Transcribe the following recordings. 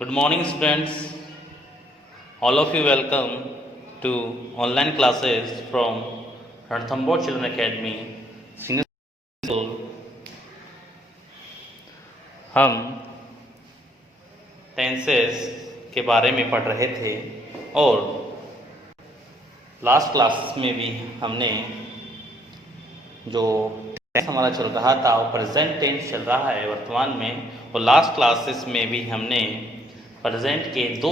Good morning, students. All of you welcome to online classes from Ranthambore Children Academy, Senior School. हम tenses के बारे में पढ़ रहे थे और लास्ट क्लास में भी हमने जो टेंस हमारा चल रहा था वो प्रेजेंट टेंस चल रहा है वर्तमान में, और लास्ट क्लासेस में भी हमने प्रेजेंट के दो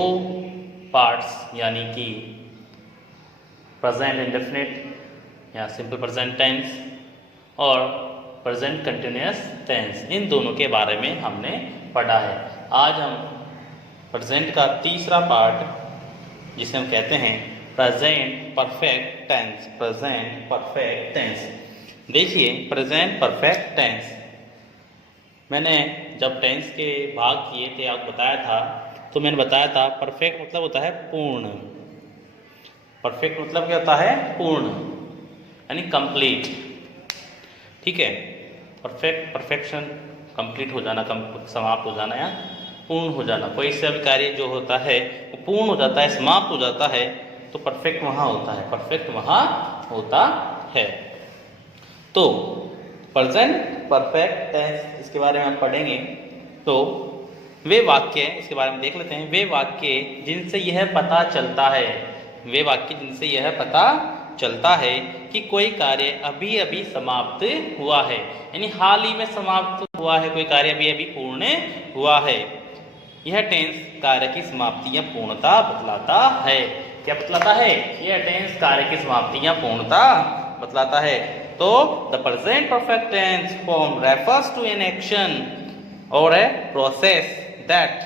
पार्ट्स यानी कि प्रेजेंट इंडेफिनिट या सिंपल प्रेजेंट टेंस और प्रेजेंट कंटिन्यूअस टेंस, इन दोनों के बारे में हमने पढ़ा है। आज हम प्रेजेंट का तीसरा पार्ट जिसे हम कहते हैं present perfect tense. Present perfect tense, देखिए प्रेजेंट परफेक्ट टेंस मैंने जब टेंस के भाग किए थे आपको बताया था, तो मैंने बताया था परफेक्ट मतलब होता है पूर्ण। परफेक्ट मतलब क्या होता है? पूर्ण यानी कंप्लीट। ठीक है, परफेक्ट परफेक्शन कंप्लीट हो जाना, समाप्त हो जाना या पूर्ण हो जाना। कोई सा भी कार्य जो होता है वो पूर्ण हो जाता है, समाप्त हो जाता है, तो परफेक्ट वहाँ होता है, परफेक्ट वहाँ होता है। तो प्रेजेंट परफेक्ट टेंस इसके बारे में हम पढ़ेंगे। तो वे वाक्य इसके बारे में देख लेते हैं। वे वाक्य जिनसे यह पता चलता है, वे वाक्य जिनसे यह पता चलता है कि कोई कार्य अभी अभी समाप्त हुआ है, यानी हाल ही में समाप्त हुआ है, कोई कार्य अभी अभी पूर्ण हुआ है। यह टेंस कार्य की समाप्ति या पूर्णता बतलाता है। क्या बतलाता है? यह टेंस कार्य की समाप्ति या पूर्णता बतलाता है। तो the present perfect tense form refers to an action और a process that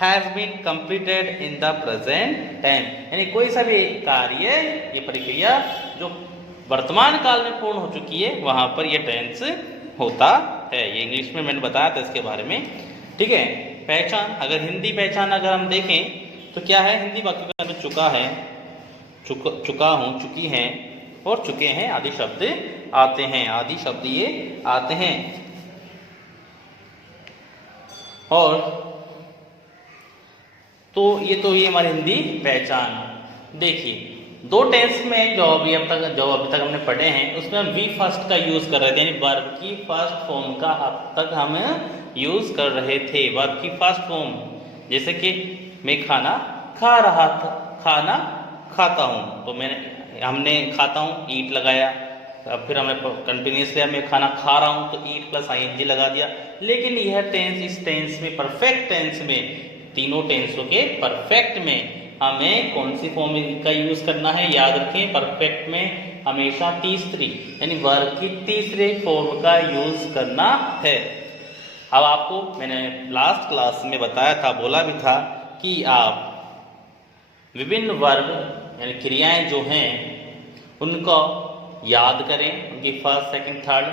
has been completed in the present tense, यानी कोई सा भी कार्य, ये प्रक्रिया जो वर्तमान काल में पूर्ण हो चुकी है, वहां पर यह टेंस होता है। ये इंग्लिश में मैंने बताया था इसके बारे में। ठीक है, पहचान, अगर हिंदी पहचान अगर हम देखें तो क्या है? हिंदी वाक्य का चुका है, चुका हूं, चुकी हैं और चुके हैं आदि शब्द आते हैं, आदि शब्द ये आते हैं। और तो ये हमारी हिंदी पहचान। देखिए दो टेंस में जो अभी तक हमने पढ़े हैं उसमें हम वी फर्स्ट का यूज कर रहे थे, यानी वर्ब की फर्स्ट फॉर्म का अब तक हम यूज कर रहे थे, वर्ब की फर्स्ट फॉर्म। जैसे कि मैं खाना खा रहा था, खाना खाता हूं, तो हमने खाता हूं ईट लगाया, अब फिर हमने कंटिन्यूसली मैं खाना खा रहा हूं तो ईट प्लस आईएनजी लगा दिया। लेकिन यह टेंस, इस टेंस में, परफेक्ट टेंस में, तीनों टेंसों के परफेक्ट में हमें कौन सी फॉर्म का यूज करना है? याद रखें, परफेक्ट में हमेशा तीसरी यानी वर्ब की तीसरे फॉर्म का यूज करना है। अब आपको मैंने लास्ट क्लास में बताया था, बोला भी था कि आप विभिन्न वर्ब यानी क्रियाएं जो हैं उनको याद करें, उनकी फर्स्ट सेकंड थर्ड,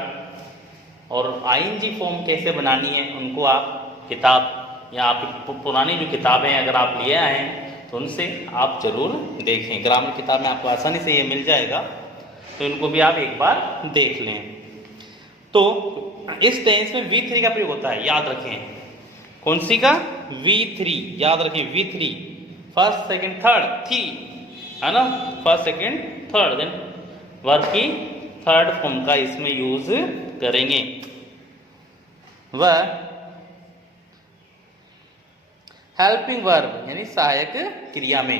और आईएनजी फॉर्म कैसे बनानी है उनको आप किताब या आप पुरानी जो किताबें अगर आप लिए आए हैं तो उनसे आप जरूर देखें। ग्रामर किताब में आपको आसानी से ये मिल जाएगा, तो इनको भी आप एक बार देख लें। तो इस टेंस में V3 का प्रयोग होता है, याद रखें। कौन सी का? V3, याद रखें V3, फर्स्ट सेकंड थर्ड थी, है ना, first second third, then verb की थर्ड फॉर्म का इसमें यूज करेंगे। वह हेल्पिंग वर्ब यानी सहायक क्रिया में,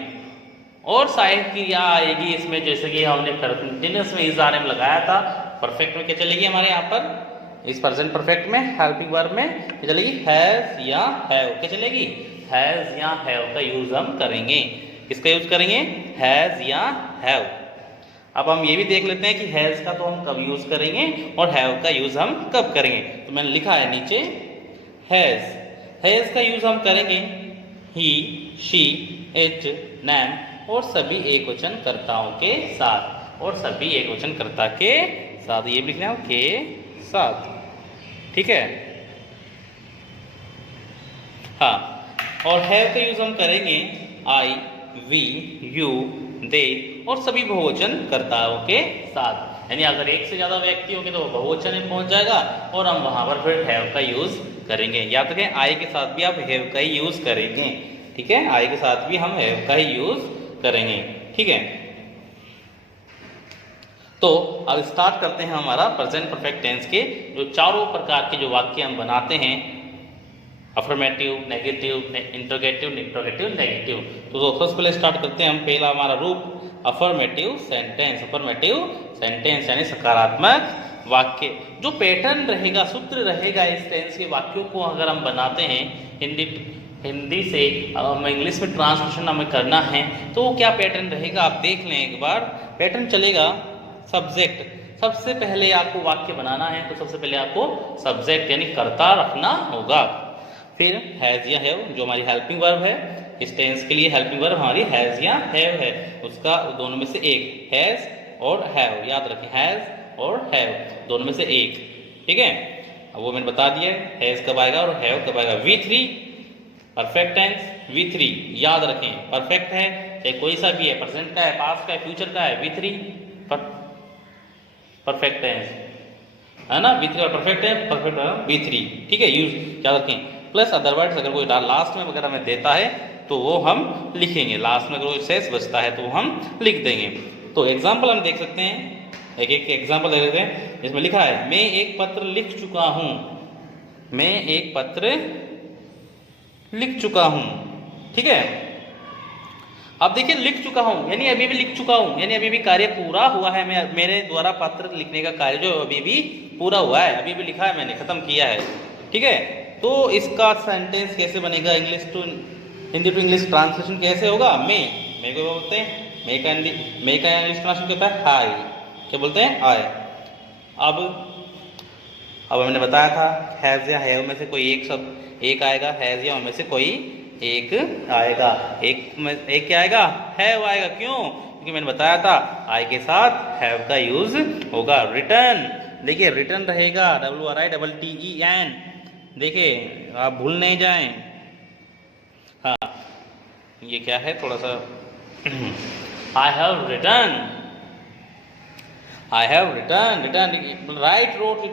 और सहायक क्रिया आएगी इसमें, जैसे कि हमने कंटिन्यूअस में इस बारे में लगाया था। परफेक्ट में क्या चलेगी हमारे यहाँ पर? इस प्रेजेंट परफेक्ट में हेल्पिंग वर्ब में क्या चलेगी? हैज या हैव। क्या चलेगी? हैज या हैव का यूज हम करेंगे। किसका यूज करेंगे? हैज या हैव। अब हम ये भी देख लेते हैं कि हैज का तो हम कब यूज करेंगे और हैव का यूज हम कब करेंगे। तो मैंने लिखा है नीचे हैज। हैज का यूज हम करेंगे ही, शी, इट, नैम और सभी एकवचन कर्ताओं के साथ, और सभी एकवचन कर्ता के साथ, ये भी लिखना है के साथ। ठीक है, हाँ। और हैव का यूज हम करेंगे आई, वी, यू, दे और सभी बहुवचन कर्ताओं के साथ। यानी अगर एक से ज़्यादा व्यक्ति होंगे तो वो बहुवचन में पहुंच जाएगा और हम वहां पर फिर हैव का यूज़ करेंगे। याद रखें, आई के साथ भी आप हैव का ही यूज़ करेंगे। ठीक है, आई के साथ भी हम हैव का ही यूज़ करेंगे। ठीक है, तो अब स्टार्ट करते हैं हमारा प्रेजेंट परफेक्ट टेंस के जो चारों प्रकार के जो वाक्य हम बनाते हैं, अफर्मेटिव, नेगेटिव, इंट्रोगेटिव, नेगेटिव। तो सबसे पहले स्टार्ट करते हैं हम, पहला हमारा रूप अफर्मेटिव सेंटेंस। अफर्मेटिव सेंटेंस यानी सकारात्मक वाक्य। जो पैटर्न रहेगा, सूत्र रहेगा इस टेंस के वाक्यों को अगर हम बनाते हैं हिंदी से इंग्लिश में ट्रांसलेशन हमें करना है तो क्या पैटर्न रहेगा आप देख लें एक बार। पैटर्न चलेगा सब्जेक्ट, सबसे पहले आपको वाक्य बनाना है तो सबसे पहले आपको सब्जेक्ट यानी कर्ता रखना होगा। फिर हैज या हैव जो हमारी हेल्पिंग वर्ब है, इस टेंस के लिए हेल्पिंग वर्ब हमारी हैज या हैव है, उसका दोनों में से एक, हैज और हैव। याद रखें, हैज और हैव दोनों में से एक। ठीक है, अब वो मैंने बता दिया है हैज कब आएगा और हैव कब आएगा। V3 परफेक्ट टेंस, V3 याद रखें परफेक्ट है, चाहे कोई सा भी है, प्रेजेंट का है, पास्ट का है, फ्यूचर का है, V3 परफेक्ट टेंस है ना। V3 और परफेक्ट है, परफेक्ट V3। ठीक है, यूज याद रखें। प्लस अदरवाइज अगर कोई लास्ट में वगैरह में देता है तो वो हम लिखेंगे, लास्ट में अगर कोई शेष बचता है तो हम लिख देंगे। तो एग्जाम्पल हम देख सकते हैं, एक एक एग्जाम्पल देख सकते हैं। इसमें लिखा है मैं एक पत्र लिख चुका हूँ, मैं एक पत्र लिख चुका हूँ। ठीक है, अब देखिए लिख चुका हूँ यानी अभी भी लिख चुका हूँ, यानी अभी भी कार्य पूरा हुआ है। मेरे द्वारा पत्र लिखने का कार्य जो अभी भी पूरा हुआ है, अभी भी लिखा है मैंने, खत्म किया है। ठीक है, तो इसका सेंटेंस कैसे बनेगा, हिंदी टू इंग्लिश ट्रांसलेशन कैसे होगा। मैं को बोलते हैं, मैं का इंग्लिश ट्रांसलेशन कहता है हाय, क्या बोलते हैं हाय। अब मैंने बताया था हैज या हैव में से कोई एक शब्द एक आएगा, हैज या उनमें से कोई एक आएगा। एक क्या आएगा, हैव आएगा। क्यों, क्योंकि मैंने बताया था आई के साथ हैव का यूज होगा। रिटर्न, देखिए रिटर्न रहेगा, RITTEN, देखिए आप भूल नहीं जाएं। हाँ, ये क्या है थोड़ा सा आई have return, I have return, right road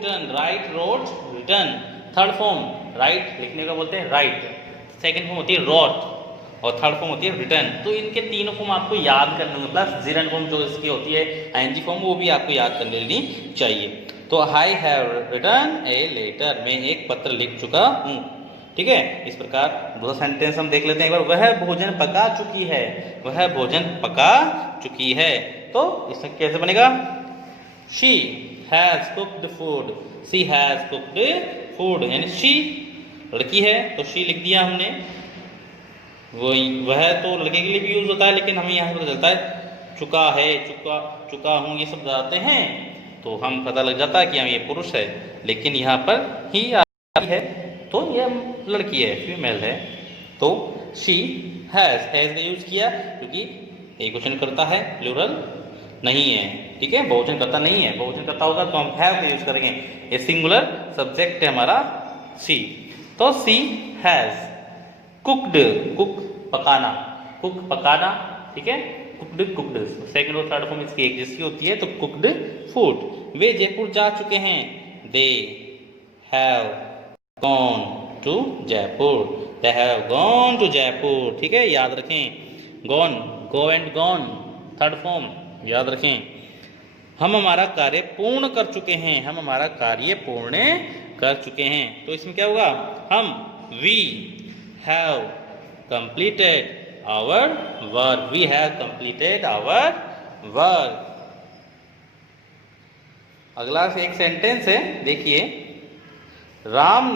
return. Third form right लिखने का बोलते हैं राइट, सेकंड फॉर्म होती है रोट और थर्ड फॉर्म होती है रिटर्न। तो इनके तीनों फॉर्म आपको याद करने होंगे, प्लस जीरन फॉर्म जो इसकी होती है ING फॉर्म, वो भी आपको याद कर लेनी चाहिए। तो I have written a letter, मैं एक पत्र लिख चुका हूँ। ठीक है, इस प्रकार दूसरा सेंटेंस हम देख लेते हैं एक बार। वह भोजन पका चुकी है, वह भोजन पका चुकी है। तो इसमें कैसे बनेगा, she has cooked food, she has cooked food, यानी शी लड़की है तो शी लिख दिया हमने। वह तो लड़के के लिए भी यूज होता है, लेकिन हमें यहाँ पता चलता है चुका है, चुका हूँ, ये सब जाते हैं तो हम पता लग जाता है कि हम ये पुरुष है, लेकिन यहाँ पर ही है तो ये लड़की है, फीमेल है। तो शी हैज का यूज किया क्योंकि एक क्वेश्चन करता है, प्लूरल नहीं है। ठीक है, बहुवचन करता नहीं है, बहुवचन करता होगा तो हम हैव का यूज करेंगे। ये सिंगुलर सब्जेक्ट है हमारा सी। तो सी हैज कुक्ड, कुक पकाना, कुक पकाना। ठीक है, कुक्ड सेकंड और थर्ड फॉर्म इसकी एक जैसी होती है, तो कुक्ड फूड। वे जयपुर जा चुके हैं, they have gone to Jaipur, they have gone to Jaipur. ठीक है, याद रखें gone, go and gone third form याद रखें। हम हमारा कार्य पूर्ण कर चुके हैं, हम हमारा कार्य पूर्ण कर चुके हैं। तो इसमें क्या होगा, हम we have completed our work, we have completed our work. अगला एक सेंटेंस है, देखिए राम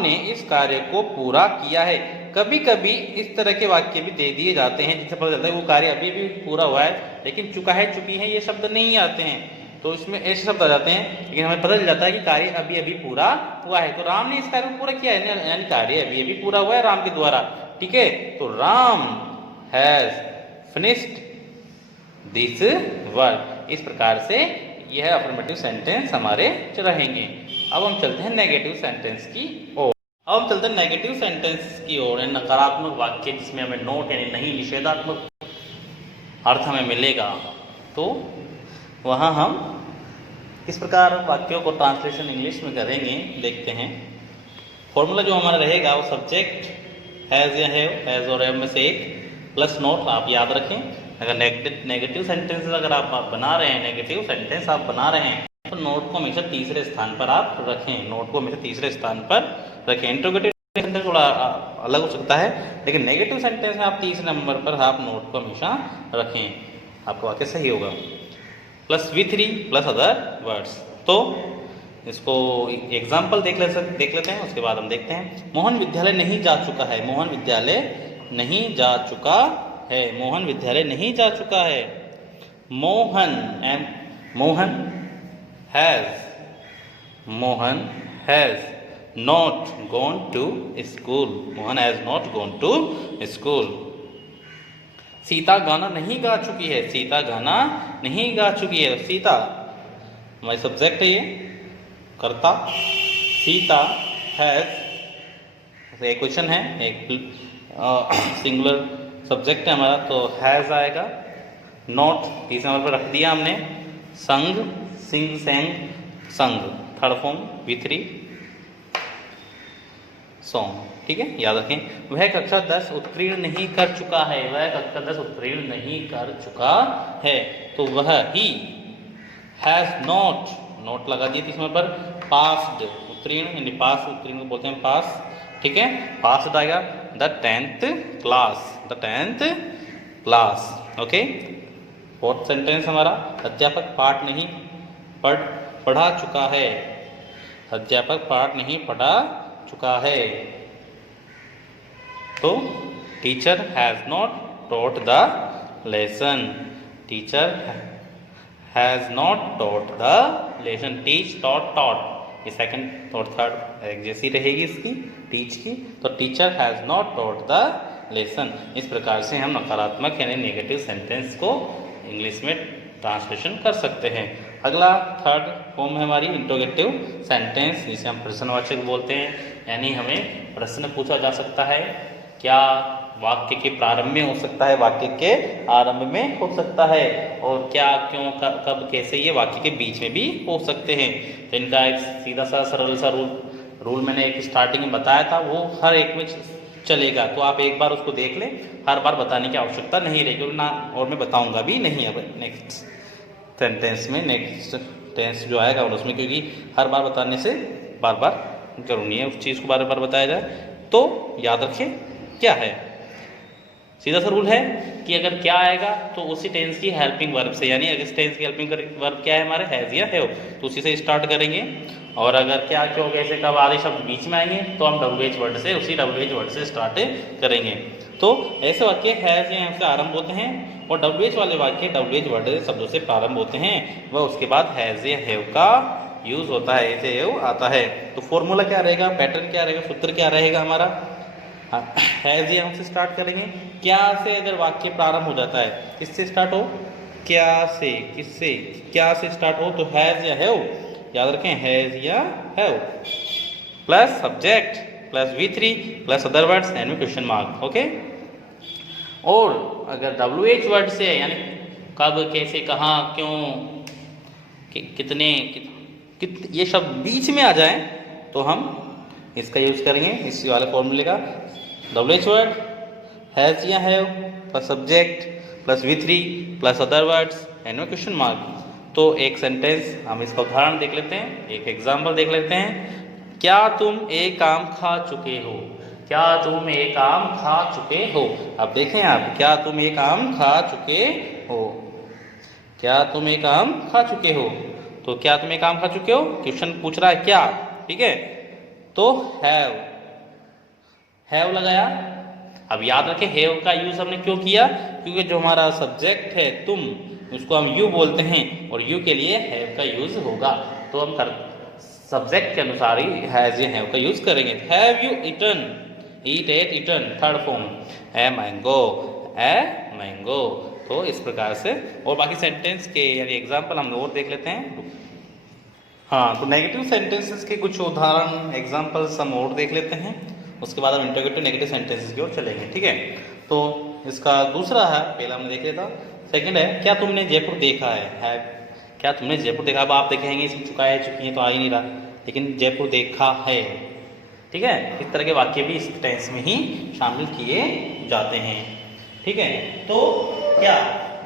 ने इस कार्य को पूरा किया है। कभी कभी इस तरह के वाक्य भी दे दिए जाते हैं जिससे पता चलता है वो कार्य अभी भी पूरा हुआ है, लेकिन चुका है, चुकी है ये शब्द नहीं आते हैं, तो इसमें ऐसे शब्द आ जाते हैं, लेकिन हमें पता चल जाता है कि कार्य अभी अभी पूरा हुआ है। तो राम ने इस कार्य को पूरा किया है, यानी कार्य अभी अभी पूरा हुआ है राम के द्वारा। ठीक है, तो Ram has finished this work. इस प्रकार से यह अफर्मेटिव सेंटेंस हमारे रहेंगे। अब हम चलते हैं नेगेटिव सेंटेंस की ओर। अब हम चलते हैं नेगेटिव सेंटेंस की ओर, नकारात्मक वाक्य जिसमें हमें नोट यानी नहीं निषेधात्मक अर्थ हमें मिलेगा। तो वहाँ हम किस प्रकार वाक्यों को ट्रांसलेशन इंग्लिश में करेंगे देखते हैं। फॉर्मूला जो हमारा रहेगा वो सब्जेक्ट हैज़ या हैज़ और हैव में से एक प्लस नोट आप याद रखें। अगर नेगेटिव सेंटेंसेस अगर आप बना रहे हैं, नेगेटिव सेंटेंस आप बना रहे हैं तो नोट को हमेशा तीसरे स्थान पर आप रखें, नोट को हमेशा तीसरे स्थान पर रखें। इंट्रोगेटिव सेंटेंस थोड़ा अलग हो सकता है, लेकिन नेगेटिव सेंटेंस में आप तीसरे नंबर पर आप नोट को हमेशा रखें, आपका वाक्य सही होगा। Plus V3 plus other words, तो इसको एग्जाम्पल देख लेते हैं, उसके बाद हम देखते हैं। मोहन विद्यालय नहीं जा चुका है, मोहन विद्यालय नहीं जा चुका है, मोहन विद्यालय नहीं जा चुका है। Mohan has not gone to school, Mohan has not gone to school. Sita गाना नहीं गा चुकी है, सीता गाना नहीं गा चुकी है। सीता हमारी सब्जेक्ट है, ये कर्ता। सीता हैज एक क्वेश्चन है, एक सिंगुलर सब्जेक्ट है हमारा, तो हैज आएगा। नॉट तीसरे नंबर पर रख दिया हमने। संग, सिंग, सेंग, संग, थर्ड फॉर्म V3 सॉन्ग, ठीक है, याद रखें। वह कक्षा 10 उत्तीर्ण नहीं कर चुका है, वह कक्षा 10 उत्तीर्ण नहीं कर चुका है, तो वह ही हैज नॉट लगा दिया तीसरे पर। पास्ड उत्तीर्ण, यानी पास उत्तीर्ण को बोलते हैं पास, ठीक है, पास्ड आएगा। The 10th class, okay. Fourth sentence हमारा, अध्यापक पाठ नहीं पढ़ा चुका है, अध्यापक पाठ नहीं पढ़ा चुका है, तो teacher has not taught the lesson, teacher has not taught the lesson. Teach, taught, ये सेकंड और थर्ड एक जैसी रहेगी इसकी, टीच की, तो teacher has not taught the lesson. इस प्रकार से हम नकारात्मक यानी नेगेटिव सेंटेंस को इंग्लिश में ट्रांसलेशन कर सकते हैं। अगला थर्ड फॉर्म है हमारी इंट्रोगेटिव सेंटेंस, जिसे हम प्रश्नवाचक बोलते हैं, यानी हमें प्रश्न पूछा जा सकता है। क्या वाक्य के प्रारंभ में हो सकता है, वाक्य के आरंभ में हो सकता है, और क्या, क्यों, कब, कैसे, ये वाक्य के बीच में भी हो सकते हैं। तो इनका एक सीधा सा सरल सा रूल मैंने एक स्टार्टिंग में बताया था, वो हर एक में चलेगा, तो आप एक बार उसको देख लें, हर बार बताने की आवश्यकता नहीं रहेगी ना, और मैं बताऊंगा भी नहीं अब नेक्स्ट सेंटेंस में, नेक्स्ट टेंस जो आएगा और उसमें, क्योंकि हर बार बताने से बार बार जरूरी नहीं है उस चीज़ को बार बार बताया जाए। तो याद रखें क्या है, सीधा सा रूल है कि अगर क्या आएगा तो उसी टेंस की हेल्पिंग वर्ब से, यानी अगर टेंस की हेल्पिंग वर्ब क्या है हमारे, हैज या हैव, तो उसी से स्टार्ट करेंगे। और अगर क्या, क्यों, कैसे, कब आदि शब्द बीच में आएंगे तो हम WH वर्ड से, उसी WH वर्ड से स्टार्ट करेंगे। तो ऐसे वाक्य हैज या से आरंभ होते हैं, और WH वाले वाक्य WH वर्ड शब्दों से प्रारंभ होते हैं, वह उसके बाद हैज या हैव का यूज होता है, ऐसे हैव आता है। तो फॉर्मूला क्या रहेगा, पैटर्न क्या रहेगा, सूत्र क्या रहेगा हमारा, हैज या से स्टार्ट करेंगे। क्या से अगर वाक्य प्रारंभ हो जाता है, किससे स्टार्ट हो, क्या से, किससे, क्या से स्टार्ट हो, तो हैज या हैव, याद रखें, हैज या have, plus subject plus V3 plus other words and में क्वेश्चन मार्क, ओके। और अगर WH वर्ड से, यानी कब, कैसे, कहाँ, क्यों, कितने, ये शब्द बीच में आ जाए तो हम इसका यूज करेंगे, इसी वाले फॉर्मूले का। WH वर्ड हैज या have plus subject plus V3 plus other words and में क्वेश्चन मार्क। तो एक सेंटेंस हम इसका उदाहरण देख लेते हैं, एक एग्जाम्पल देख लेते हैं। क्या तुम एक आम खा चुके हो, क्या तुम एक आम खा चुके हो। अब देखें आप, क्या तुम एक आम खा चुके हो, क्या तुम एक आम खा चुके हो, तो क्या तुम एक आम खा चुके हो, क्वेश्चन पूछ रहा है क्या, ठीक है, तो हैव लगाया। अब याद रखें हैव का यूज हमने क्यों किया, क्योंकि जो हमारा सब्जेक्ट है तुम, उसको हम यू बोलते हैं और यू के लिए हैव का यूज होगा, तो हम सब्जेक्ट के अनुसार ही हैज या हैव का यूज करेंगे। Have you eaten, eat, ate, eaten, third form, a mango. तो इस प्रकार से, और बाकी सेंटेंस के यानी एग्जाम्पल हम और देख लेते हैं। हाँ, तो नेगेटिव सेंटेंसेस के कुछ उदाहरण एग्जाम्पल्स हम और देख लेते हैं, उसके बाद हम इंट्रोगेटिव नेगेटिव सेंटेंसेस की ओर चलेंगे, ठीक है। तो इसका दूसरा है, पहला हमने देख लिया था, सेकंड है क्या तुमने जयपुर देखा है, क्या तुमने जयपुर देखा? अब आप देखेंगे इसमें चुका है चुकी है तो आ ही नहीं रहा, लेकिन जयपुर देखा है। ठीक है, इस तरह के वाक्य भी इस टेंस में ही शामिल किए जाते हैं। ठीक है, तो क्या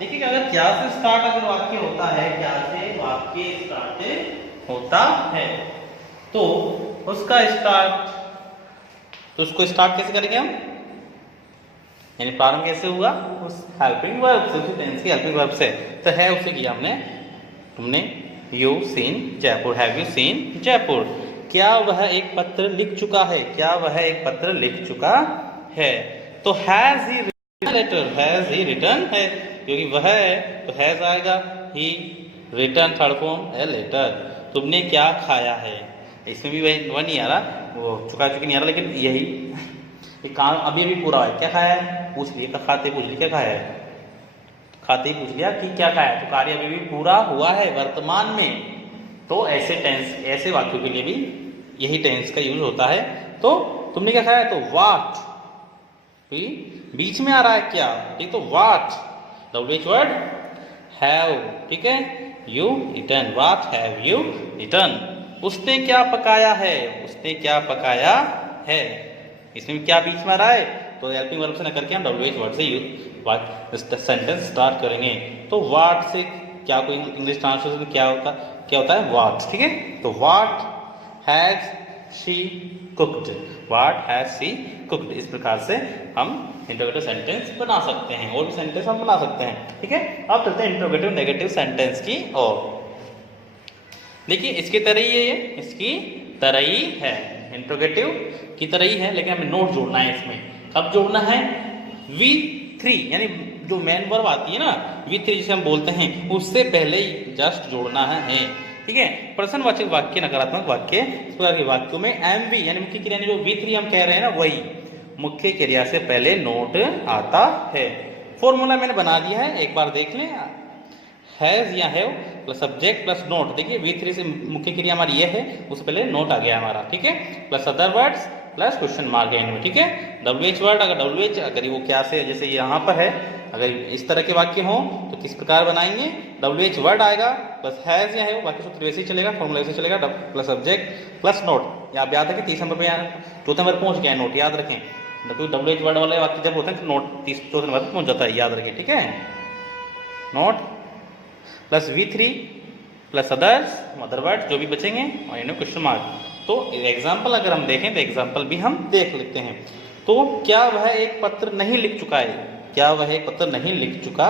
देखिए, अगर क्या से स्टार्ट अगर वाक्य होता है, क्या से वाक्य स्टार्ट होता है तो उसका स्टार्ट, तो उसको स्टार्ट कैसे करेंगे हम, यानी प्रारंभ कैसे हुआ? उस हेल्पिंग वर्ब से, उस टेंस की हेल्पिंग वर्ब से। तो है उसे किया हमने, तुमने you seen Jaipur, have you seen Jaipur. क्या वह एक पत्र लिख चुका है? क्या वह एक पत्र लिख चुका है? तो has he written letter, has he written है, क्योंकि वह है तो हैज आएगा, ही रिटन थर्ड फॉर्म है लेटर। तुमने क्या खाया है? इसमें भी वह नहीं आ रहा, वो चुका चुकी नहीं आ रहा, लेकिन यही काम अभी भी पूरा है। क्या खाया है? पूछ लिया, खाते पूछ लिया क्या खाया है, खाते ही पूछ लिया कि क्या खाया है, तो कार्य अभी भी पूरा हुआ है वर्तमान में। तो ऐसे टेंस, ऐसे वाक्यों के लिए भी यही टेंस का यूज होता है। तो तुमने क्या खाया? तो व्हाट, बीच में आ रहा है क्या, ठीक, तो व्हाट WH वर्ड हैव, ठीक है, you eaten, what have you eaten. उसने क्या पकाया है? उसने क्या पकाया है, इसमें क्या बीच में आ रहा है, तो हेल्पिंग वर्ब से न करके हम WH वर्ड से सेंटेंस स्टार्ट करेंगे। तो व्हाट से क्या, कोई इंग्लिश ट्रांसलेशन क्या होता है व्हाट, ठीक है। तो what has she cooked, what has she cooked. इस प्रकार से हम इंट्रोगेटिव सेंटेंस बना सकते हैं, और भी सेंटेंस हम बना सकते हैं। ठीक है, अब चलते हैं इंट्रोगेटिव नेगेटिव सेंटेंस की ओर। देखिए इसकी तरह ही है, ये इसकी तरह ही है, इंट्रोगेटिव की तरह ही है, लेकिन हमें नोट जोड़ना है इसमें। कब जोड़ना है? V3, यानी जो मेन वर्ब आती है ना V3 जिसे हम बोलते हैं, उससे पहले ही जस्ट जोड़ना है। ठीक है, प्रश्नवाचक वाक्य, नकारात्मक वाक्य, इस प्रकार के वाक्यों में MV यानी मुख्य क्रिया, जो V3 हम कह रहे हैं ना, वही मुख्य क्रिया से पहले नोट आता है। फॉर्मूला मैंने बना दिया है, एक बार देख लें। हैज या have plus subject plus note. देखिए V3 से मुख्य क्रिया हमारी ये है, उससे पहले नोट आ गया हमारा, ठीक है, plus other words plus question mark end में। ठीक है, WH वर्ड, अगर WH अगर वो क्या से, जैसे यहाँ पर है, अगर इस तरह के वाक्य हों तो किस प्रकार बनाएंगे? WH वर्ड आएगा प्लस हैज या हैव, बाकी सूत्र वैसे ही चलेगा, फॉर्मूला वैसे चलेगा, प्लस सब्जेक्ट प्लस नोट। आप याद रखें 30 नंबर पे, चौथे नंबर पहुंच गया है नोट, याद रखें। तो WH वर्ड वाले वाक्य जब होते हैं तो नोट 30 चौथे नंबर पर पहुंच जाता है, याद रखें। ठीक है, note plus V3 plus others, other word जो भी बचेंगे, और इन्हें क्वेश्चन मार्क। तो एग्जाम्पल अगर हम देखें तो एग्जाम्पल भी हम देख लेते हैं। तो क्या वह एक पत्र नहीं लिख चुका है? क्या वह एक पत्र नहीं लिख चुका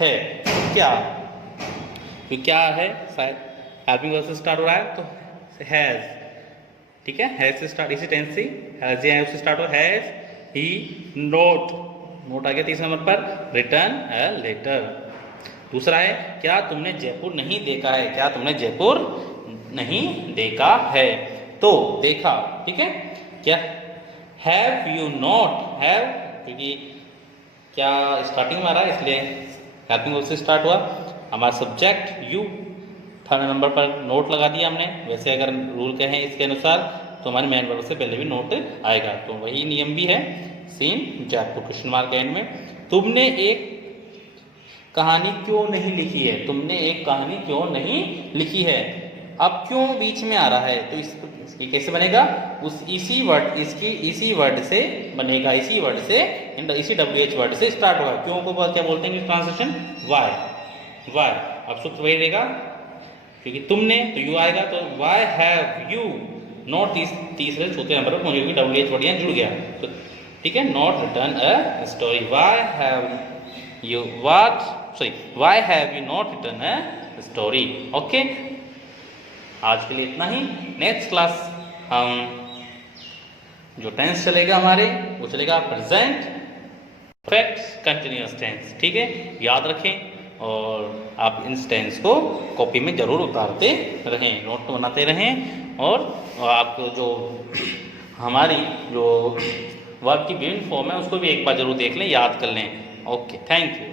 है? तो क्या है, शायद हेल्पिंग वर्ब से स्टार्ट हो रहा है, तो हैज, ठीक है, हैज से स्टार्ट, इसी टेंस से हैज या से स्टार्ट हो, हैज ही नोट आ गया 30 नंबर पर, रिटर्न अ लेटर। दूसरा है, क्या तुमने जयपुर नहीं देखा है? क्या तुमने जयपुर नहीं देखा है? तो देखा, ठीक है, क्या हैव यू नॉट, हैव क्योंकि क्या स्टार्टिंग में आ रहा है इसलिए हेल्पिंग वर्ब से स्टार्ट हुआ। हमारा सब्जेक्ट यू, थर्ड नंबर पर नोट लगा दिया हमने। वैसे अगर रूल कहें इसके अनुसार तो हमारे मेन वर्ब से पहले भी नोट आएगा, तो वही नियम भी है, seen Jaipur question mark end में। तुमने एक कहानी क्यों नहीं लिखी है? तुमने एक कहानी क्यों नहीं लिखी है? अब क्यों बीच में आ रहा है, तो इसकी कैसे बनेगा? उस इसी वर्ड, इसकी इसी वर्ड से बनेगा, इसी वर्ड से, इसी WH वर्ड से स्टार्ट होगा। क्यों को क्या बोलते हैं ट्रांसलेशन? Y, Y. अब सूत्र वही रहेगा, क्योंकि तुमने तो यू आएगा, तो वाई हैव यू नॉट, तीसरे चौथे नंबर पर पहुंचे, क्योंकि WH वर्ड यहाँ जुड़ गया, तो ठीक है, not return a story. Why have you why have you not return a story. Okay, आज के लिए इतना ही। नेक्स्ट क्लास हम जो टेंस चलेगा हमारे, वो चलेगा प्रेजेंट परफेक्ट कंटिन्यूअस टेंस। ठीक है, याद रखें, और आप इन टेंस को कॉपी में जरूर उतारते रहें, नोट बनाते रहें, और आपको जो हमारी जो वर्ब की विभिन्न फॉर्म है उसको भी एक बार जरूर देख लें, याद कर लें। Okay, thank you.